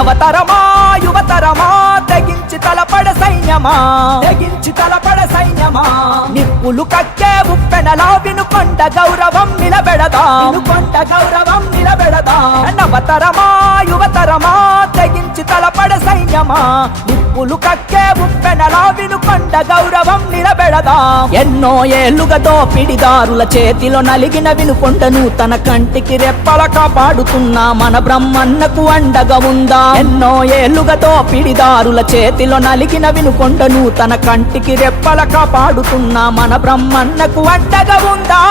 నవతరమా యువతరమా తెగించి తలపడ సైన్యమా? తెగించి తలపడ సైన్యమా? నిప్పులు కక్కే ఉప్పెనలా వినుకొండ గౌరవం నిలబెడదా? వినుకొండ గౌరవం నిలబెడదా? నవతరమా యువతరమా తెగించి తలపడ సైన్యమా? నిప్పులు కక్కే ఉప్పెనలా వినుకొండ గౌరవం నిలబెడదా? ఎన్నో ఏళ్ళుగా దోపిడిదారుల చేతిలో నలిగిన వినుకొండను తన కంటికి రెప్పల కాపాడుతున్నా. మన బ్రహ్మన్నకు అండగా ఉందా? ఎన్నో ఏళ్ళుగా దోపిడిదారుల చేతిలో నలిగిన వినుకొండను తన కంటికి రెప్పల కాపాడుతున్నా. మన బ్రహ్మన్నకు అండగా ఉందా?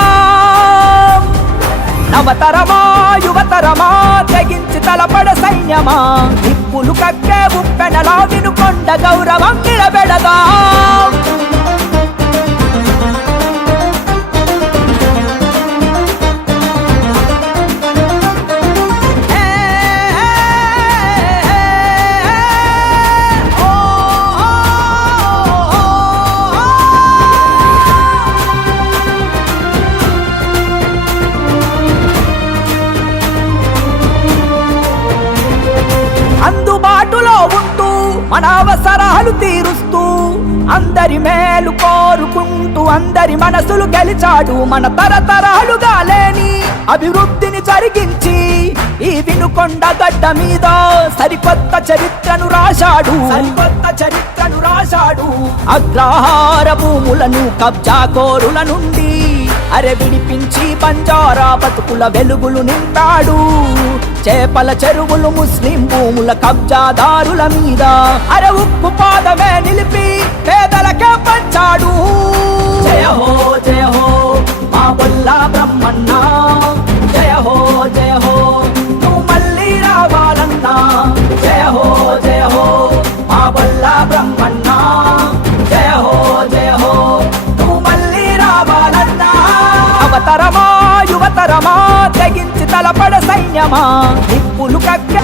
నవతరమా యువతరమా తెగించి తలపడ సైన్యమా? నిప్పులు కక్కే ఉప్పెనలా వినుకొండ గౌరవం నిలబెడదా. అవసరాలు తీరుస్తూ అందరి మేలు కోరుకుంటూ అందరి మనసులు గెలిచాడు మన తరతరాలుగా లేని అభివృద్ధిని జరిగించి ఈ వినుకొండ గడ్డ మీద సరికొత్త చరిత్రను రాశాడు. సరికొత్త చరిత్రను రాశాడు. అగ్రహార భూములను కబ్జా కోరుల నుండి అరే విడిపించి బంజారా బతుకుల వెలుగులు నింపాడు. చేపల చెరువులు ముస్లిం భూముల కబ్జాదారుల మీద. అరె ఉప్పు పాదమే నిలిపి పేదలకే పంచాడు. తెగించి తలపడ సైన్యమా? నిప్పులు కక్క.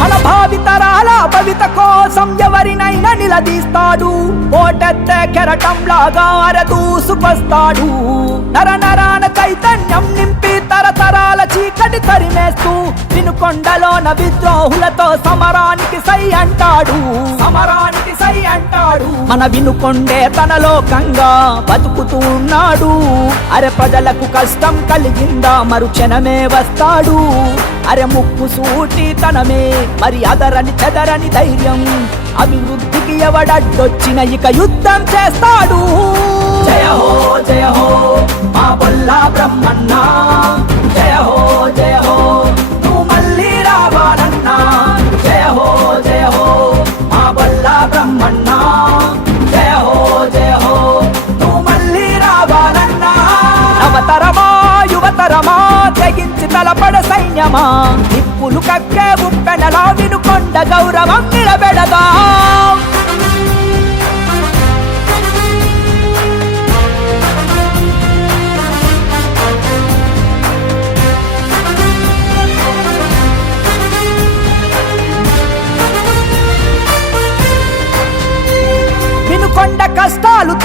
మన భావితరాల భవిత కోసం ఎవరినైనా నిలదీస్తాడు. ఓటెత్తే కెరటం లాగా అరదూసుకొస్తాడు నర నరాన చైతన్యం నింపి తరతరాల చీకటి తరిమేస్తూ వినుకొండలోన విద్రోహులతో సమరానికి సై అంటాడు. సమరానికి సై అంటాడు. మన వినుకొండే తన లోకంగా బతుకుతూ ఉన్నాడు. అరె ప్రజలకు కష్టం కలిగిందా మరుక్షణమే వస్తాడు. అరె ముక్కు సూటి తనమే మరి అదరని చెదరని ధైర్యం. అభివృద్ధికి ఎవడడ్డొచ్చిన ఇక యుద్ధం చేస్తాడు. జయ హో జయ హో మా బొల్లా బ్రహ్మన్న. జయ హో జయ హో నువ్వు మళ్ళీ రావాలన్న. జయ హో జయ హో మా బొల్లా బ్రహ్మన్న. జయ హో జయ హో నువ్వు మళ్ళీ రావాలన్న. నవతరమా యువతరమా తెగించి తలపడ సైన్యమా. నిప్పులు కక్కే ఉప్పెనలా వినుకొండ గౌరవం నిలబెడదా.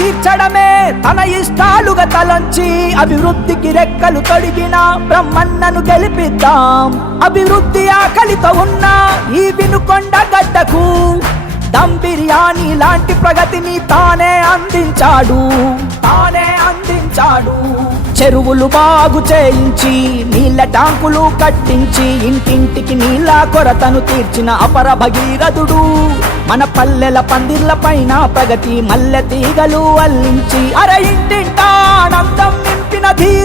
తీర్చడమే తన ఇష్టాలుగా తలంచి అభివృద్ధికి రెక్కలు తొడిగిన బ్రహ్మన్నను గెలిపిద్దాం. అభివృద్ధి ఆకలితో ఉన్న ఈ వినుకొండ గడ్డకు దమ్ బిర్యానీ లాంటి ప్రగతిని తానే అందించాడు. తానే అందించాడు. చెరువులు బాగు చేయించి నీళ్ళ ట్యాంకులు కట్టించి ఇంటింటికి నీళ్ళ కొరతను తీర్చిన అపర భగీరథుడు. మన పల్లెల పందిర్ల పైన ప్రగతి మల్లె తీగలు అల్లించి అర ఇంటింటా ఆనందం నింపిన ధీరుడు